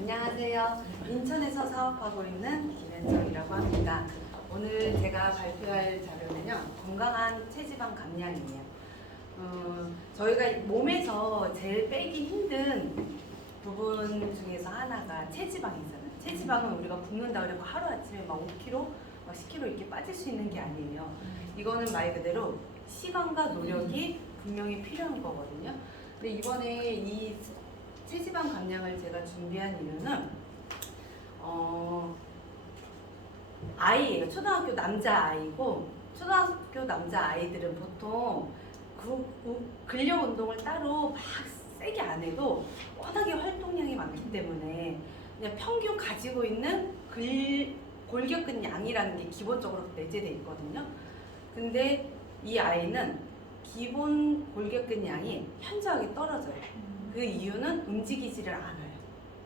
안녕하세요. 인천에서 사업하고 있는 김현정이라고 합니다. 오늘 제가 발표할 자료는요, 건강한 체지방 감량이에요. 저희가 몸에서 제일 빼기 힘든 부분 중에서 하나가 체지방이잖아요. 체지방은 우리가 붓는다 그래고 하루아침에 막 5kg, 막 10kg 이렇게 빠질 수 있는 게 아니에요. 이거는 말 그대로 시간과 노력이 분명히 필요한 거거든요. 근데 이번에 이 체지방 감량을 제가 준비한 이유는 아이예요. 초등학교 남자 아이고, 초등학교 남자 아이들은 보통 근력 운동을 따로 막 세게 안 해도 워낙에 활동량이 많기 때문에 그냥 평균 가지고 있는 골격근 양이라는 게 기본적으로 내재돼 있거든요. 근데 이 아이는 기본 골격근 양이 현저하게 떨어져요. 그 이유는 움직이지를 않아요.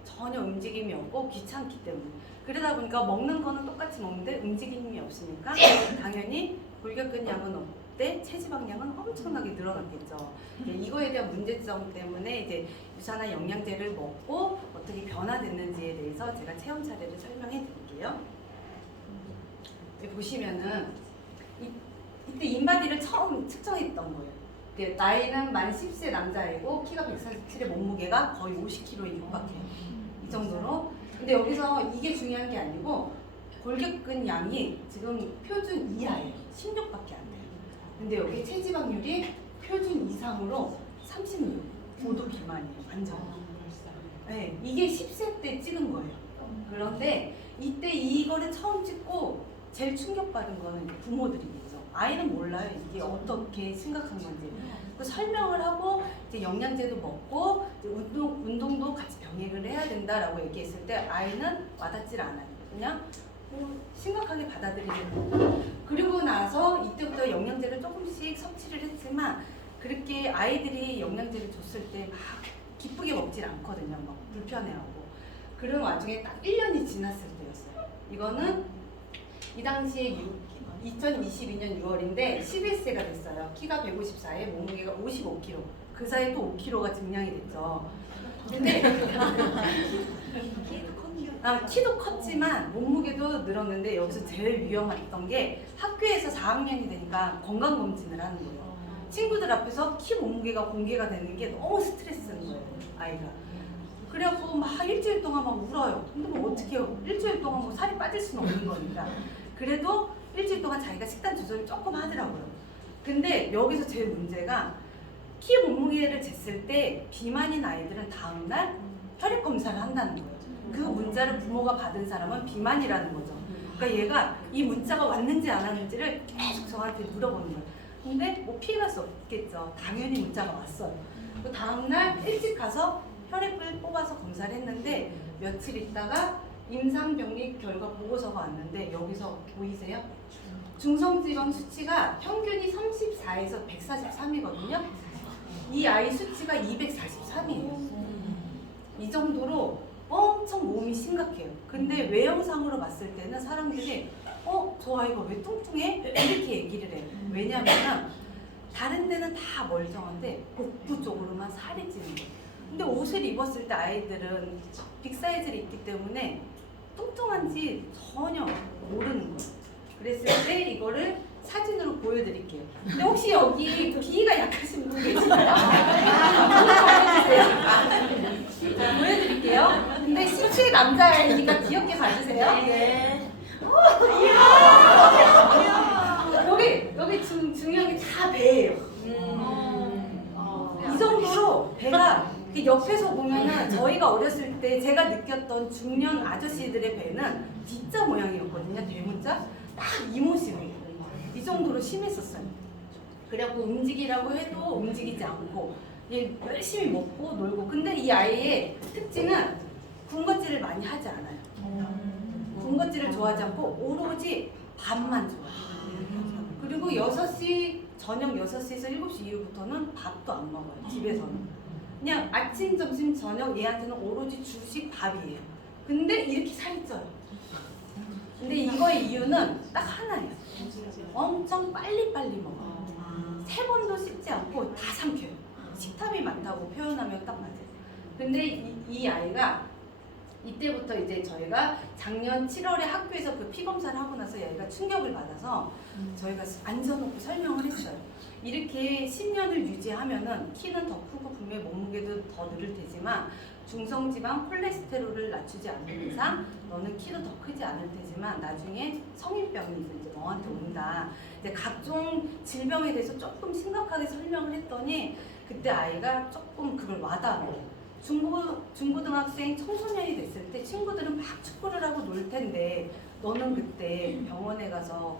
전혀 움직임이 없고 귀찮기 때문에. 그러다 보니까 먹는 거는 똑같이 먹는데 움직임이 없으니까 당연히 골격근 양은 없대 체지방량은 엄청나게 늘어났겠죠. 이거에 대한 문제점 때문에 이제 유산한 영양제를 먹고 어떻게 변화됐는지에 대해서 제가 체험 사례를 설명해 드릴게요. 보시면은 이때 인바디를 처음 측정했던 거예요. 나이는 만 10세 남자이고 키가 147에 몸무게가 거의 50kg에 육박해요. 이 정도로. 근데 여기서 이게 중요한 게 아니고 골격근 양이 지금 표준 이하예요. 16밖에 안 돼요. 근데 여기 체지방률이 표준 이상으로 36, 5도 비만이에요. 완전. 네, 이게 10세 때 찍은 거예요. 그런데 이때 이거를 처음 찍고 제일 충격받은 거는 부모들이겠죠. 아이는 몰라요. 이게 어떻게 심각한 건지. 그 설명을 하고 이제 영양제도 먹고 이제 운동도 같이 병행을 해야 된다라고 얘기했을 때 아이는 와닿질 않아요. 그냥 심각하게 받아들이는 거예요. 그리고 나서 이때부터 영양제를 조금씩 섭취를 했지만 그렇게 아이들이 영양제를 줬을 때 막 기쁘게 먹질 않거든요. 막 불편해하고. 그런 와중에 딱 1년이 지났을 때였어요. 이거는 이 당시에 2022년 6월인데 11세가 됐어요. 키가 154에 몸무게가 55kg. 그 사이에 또 5kg가 증량이 됐죠. 근데 키도 컸지만 몸무게도 늘었는데 여기서 제일 위험했던 게 학교에서 4학년이 되니까 건강검진을 하는 거예요. 친구들 앞에서 키 몸무게가 공개가 되는 게 너무 스트레스인 거예요, 아이가. 그래갖고 막 일주일 동안 막 울어요. 근데 뭐 어떻게 해요? 일주일 동안 뭐 살이 빠질 수는 없는 거니까. 그래도 일주일 동안 자기가 식단 조절을 조금 하더라고요. 근데 여기서 제일 문제가 키 몸무게를 쟀을 때 비만인 아이들은 다음날 혈액 검사를 한다는 거예요. 그 문자를 부모가 받은 사람은 비만이라는 거죠. 그러니까 얘가 이 문자가 왔는지 안 왔는지를 계속 저한테 물어보는 거예요. 근데 뭐 피해갈 수 없겠죠. 당연히 문자가 왔어요. 그 다음날 일찍 가서 혈액을 뽑아서 검사를 했는데 며칠 있다가 임상병리 결과 보고서가 왔는데 여기서 보이세요? 중성지방 수치가 평균이 34에서 143이거든요. 이 아이 수치가 243이에요. 이 정도로 엄청 몸이 심각해요. 근데 외형상으로 봤을 때는 사람들이 저 아이가 왜 뚱뚱해? 이렇게 얘기를 해요. 왜냐면 다른 데는 다 멀쩡한데 복부 쪽으로만 살이 찌는 거예요. 근데 옷을 입었을 때 아이들은 빅사이즈를 입기 때문에 뚱뚱한지 전혀 모르는 거예요. 그랬을 때 이거를 사진으로 보여드릴게요. 근데 혹시 여기 비위가 약하신 분 계신가요? 보여주세요. 자, 보여드릴게요. 근데 17 남자이니까 귀엽게 봐주세요. 네. 여기 중요한 게 다 배예요. 이 정도로 배가 옆에서 보면은 저희가 어렸을 때 제가 느꼈던 중년 아저씨들의 배는 D자 모양이었거든요. 대문자 딱 이 모습이에요. 이 정도로 심했었어요. 그래갖고 움직이라고 해도 움직이지 않고 열심히 먹고 놀고. 근데 이 아이의 특징은 군것질을 많이 하지 않아요. 군것질을 좋아하지 않고 오로지 밥만 좋아해요. 그리고 6시 저녁 6시에서 7시 이후부터는 밥도 안 먹어요. 집에서는. 그냥 아침, 점심, 저녁 얘한테는 오로지 주식 밥이에요. 근데 이렇게 살이 쪄요. 근데 이거의 이유는 딱 하나예요. 엄청 빨리빨리 먹어요. 3번도 씹지 않고 다 삼켜요. 식탐이 많다고 표현하면 딱 맞아요. 근데 이 아이가 이때부터 이제 저희가 작년 7월에 학교에서 그 피 검사를 하고 나서 얘가 충격을 받아서 저희가 앉혀놓고 설명을 했어요. 이렇게 10년을 유지하면은 키는 더 크고 분명히 몸무게도 더 늘을 테지만 중성지방 콜레스테롤을 낮추지 않는 이상 너는 키도 더 크지 않을 테지만 나중에 성인병이 이제 너한테 온다. 이제 각종 질병에 대해서 조금 심각하게 설명을 했더니 그때 아이가 조금 그걸 와닿아요. 중고등학생 청소년이 됐을 때 친구들은 막 축구를 하고 놀 텐데 너는 그때 병원에 가서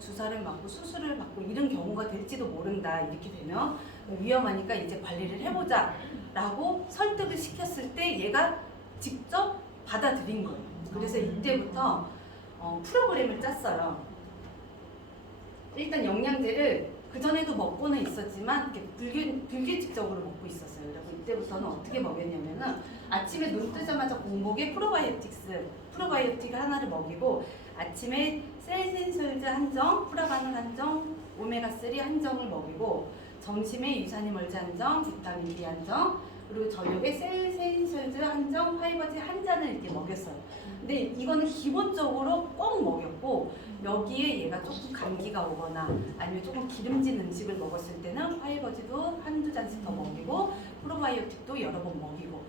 주사를 맞고 수술을 받고 이런 경우가 될지도 모른다. 이렇게 되면 위험하니까 이제 관리를 해보자 라고 설득을 시켰을 때 얘가 직접 받아들인 거예요. 그래서 이때부터 프로그램을 짰어요. 일단 영양제를 그전에도 먹고는 있었지만 불규칙적으로 먹고 있었어요. 그리고 이때부터는 어떻게 먹였냐면은 아침에 눈 뜨자마자 공복에 프로바이오틱을 하나를 먹이고 아침에 셀센솔즈 한정, 프라바놀 한정, 오메가3 한정을 먹이고 점심에 유산균 한정, 비타민 B 한정, 그리고 저녁에 셀센솔즈 한정, 파이버즈 한 잔을 이렇게 먹였어요. 근데 이거는 기본적으로 꼭 먹였고 여기에 얘가 조금 감기가 오거나 아니면 조금 기름진 음식을 먹었을 때는 파이버즈도 한두 잔씩 더 먹이고 프로바이오틱도 여러 번 먹이고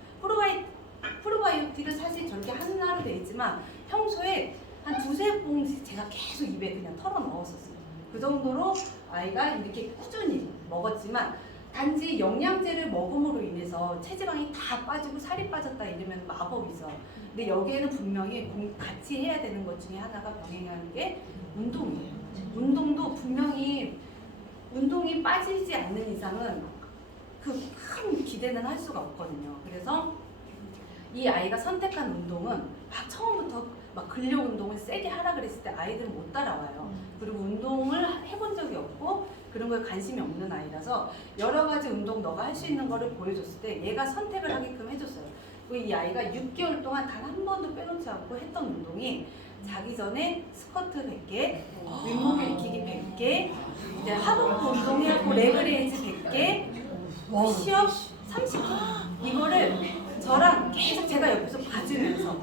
프로바이오틱은 사실 저렇게 하나로 돼 있지만 평소에 한 두세 봉지 제가 계속 입에 그냥 털어 넣었었어요. 그 정도로 아이가 이렇게 꾸준히 먹었지만 단지 영양제를 먹음으로 인해서 체지방이 다 빠지고 살이 빠졌다 이러면 마법이죠. 근데 여기에는 분명히 같이 해야 되는 것 중에 하나가 병행하는 게 운동이에요. 운동도 분명히 운동이 빠지지 않는 이상은 그 큰 기대는 할 수가 없거든요. 그래서 이 아이가 선택한 운동은 막 처음부터 막 근력 운동을 세게 하라 그랬을 때 아이들은 못 따라와요. 그리고 운동을 해본 적이 없고 그런 거에 관심이 없는 아이라서 여러 가지 운동 너가 할 수 있는 거를 보여줬을 때 얘가 선택을 하게끔 해줬어요. 이 아이가 6개월 동안 단 한 번도 빼놓지 않고 했던 운동이 자기 전에 스쿼트 100개, 윗몸 일으키기 100개, 이제 하복부 운동하고 레그레이즈 100개, 푸시업 30개. 이거를 저랑 계속 제가 옆에서 봐주면서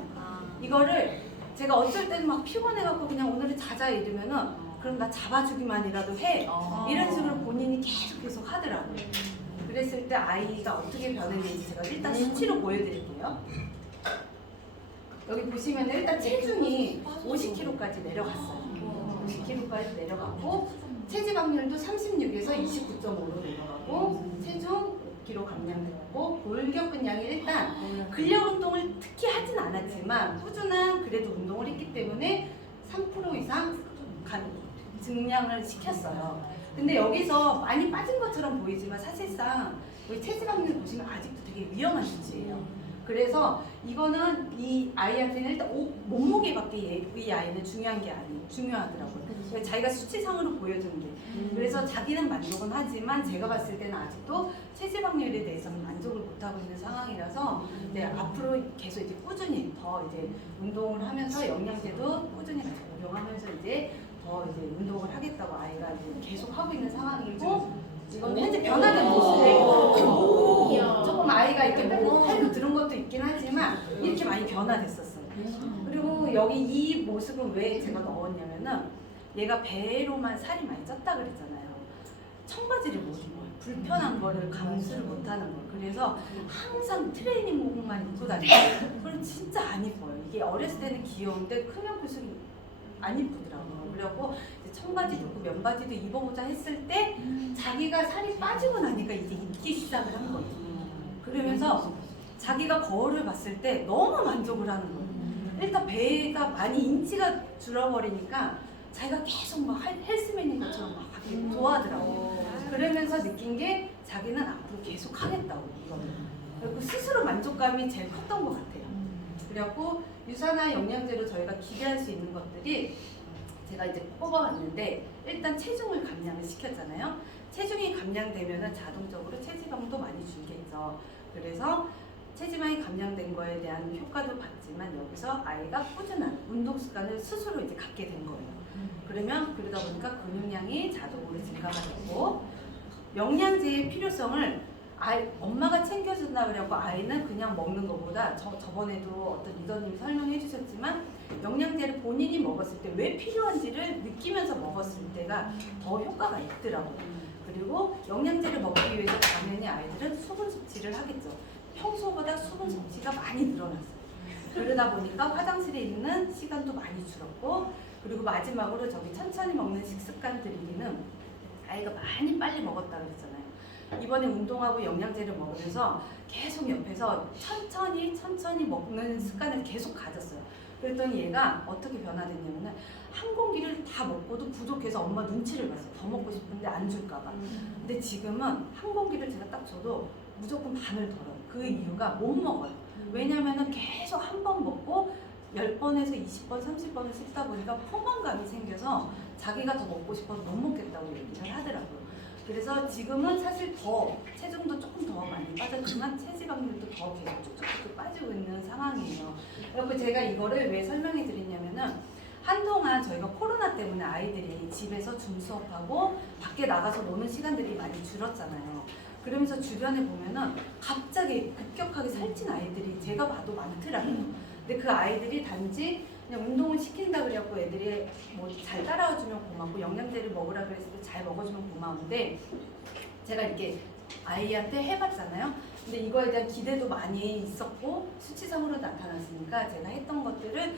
이거를 제가 어쩔 때는 막 피곤해갖고 그냥 오늘은 자자 이러면은 그럼 나 잡아주기만이라도 해. 이런 식으로 본인이 계속 하더라고요. 그랬을 때 아이가 어떻게 변했는지 제가 일단 수치로 보여드릴게요. 여기 보시면 일단 체중이 50kg까지 내려갔어요. 50kg까지 내려가고 체지방률도 36에서 29.5로 내려가고 체중 5kg 감량되고 골격근량이 일단 근력 운동을 특히 하진 않았지만 꾸준한 그래도 운동을 했기 때문에 3% 이상 증량을 시켰어요. 근데 여기서 많이 빠진 것처럼 보이지만 사실상 여기 체지방률 보시면 아직도 되게 위험한 수치예요. 그래서 이거는 이 아이한테는 일단 몸무게밖에 이 아이는 중요한 게 중요하더라고요. 자기가 수치상으로 보여주는 게. 그래서 자기는 만족은 하지만 제가 봤을 때는 아직도 체지방률에 대해서는 만족을 못하고 있는 상황이라서 네, 앞으로 계속 이제 꾸준히 더 이제 운동을 하면서 영양제도 꾸준히 같이 복용하면서 이제 더 이제 운동을 하겠다고 아이가 이제 계속 하고 있는 상황이고 이건 현재 변화된 모습이에요. 조금 아이가 이렇게 뭐 팔로 들은 것도 있긴 하지만 이렇게 많이 변화됐었어요. 그리고 여기 이 모습은 왜 제가 넣었냐면은 얘가 배로만 살이 많이 쪘다 그랬잖아요. 청바지를 못 입어요. 불편한 거를 감수를 못하는 거. 그래서 항상 트레이닝복만 입고 다니고 그럼 진짜 안 이뻐요. 이게 어렸을 때는 귀여운데 크면 클수록 안 이쁘더라고요. 그래갖고 청바지도 입고 면바지도 입어보자 했을 때 자기가 살이 빠지고 나니까 이제 입기 시작을 한 거예요. 그러면서 자기가 거울을 봤을 때 너무 만족을 하는 거예요. 일단 배가 많이 인치가 줄어버리니까 자기가 계속 막 헬스맨인 것처럼 막 좋아하더라고요. 그러면서 느낀 게 자기는 앞으로 계속 하겠다고 이거는. 그리고 스스로 만족감이 제일 컸던 것 같아요. 그래갖고 유산화 영양제로 저희가 기대할 수 있는 것들이 제가 이제 뽑아왔는데 일단 체중을 감량을 시켰잖아요. 체중이 감량되면은 자동적으로 체지방도 많이 줄겠죠. 그래서 체지방이 감량된 거에 대한 효과도 봤지만 여기서 아이가 꾸준한 운동 습관을 스스로 이제 갖게 된 거예요. 그러면 그러다 보니까 근육량이 자동으로 증가가 되고 영양제의 필요성을 엄마가 챙겨준다 그래갖고 아이는 그냥 먹는 것보다 저번에도 어떤 리더님이 설명해 주셨지만 영양제를 본인이 먹었을 때 왜 필요한지를 느끼면서 먹었을 때가 더 효과가 있더라고요. 그리고 영양제를 먹기 위해서 당연히 아이들은 수분 섭취를 하겠죠. 평소보다 수분 섭취가 많이 늘어났어요. 그러다 보니까 화장실에 있는 시간도 많이 줄었고, 그리고 마지막으로 저기 천천히 먹는 식습관 들이기는 아이가 많이 빨리 먹었다 그랬잖아요. 이번에 운동하고 영양제를 먹으면서 계속 옆에서 천천히 먹는 습관을 계속 가졌어요. 그랬더니 얘가 어떻게 변화됐냐면은 한 공기를 다 먹고도 부족해서 엄마 눈치를 봤어요. 더 먹고 싶은데 안 줄까봐. 근데 지금은 한 공기를 제가 딱 줘도 무조건 반을 덜어요. 그 이유가 못 먹어요. 왜냐면은 계속 한 번 먹고 10번에서 20번, 30번을 씹다 보니까 포만감이 생겨서 자기가 더 먹고 싶어서 못 먹겠다고 얘기를 하더라고요. 그래서 지금은 사실 더 체중도 조금 더 많이 빠졌지만 체지방률도 더 계속 쭉쭉쭉 빠지고 있는 상황이에요. 그래서 제가 이거를 왜 설명해 드리냐면은 한동안 저희가 코로나 때문에 아이들이 집에서 줌 수업하고 밖에 나가서 노는 시간들이 많이 줄었잖아요. 그러면서 주변에 보면은 갑자기 급격하게 살찐 아이들이 제가 봐도 많더라고요. 근데 그 아이들이 단지 그냥 운동을 시킨다 그래갖고 애들이 뭐 잘 따라와주면 고맙고 영양제를 먹으라 그랬을 때 잘 먹어주면 고마운데 제가 이렇게 아이한테 해봤잖아요. 근데 이거에 대한 기대도 많이 있었고 수치상으로 나타났으니까 제가 했던 것들을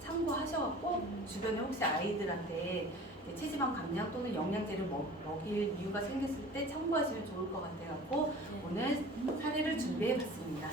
참고하셔갖고 주변에 혹시 아이들한테 체지방 감량 또는 영양제를 먹일 이유가 생겼을 때 참고하시면 좋을 것 같아갖고 오늘 사례를 준비해봤습니다.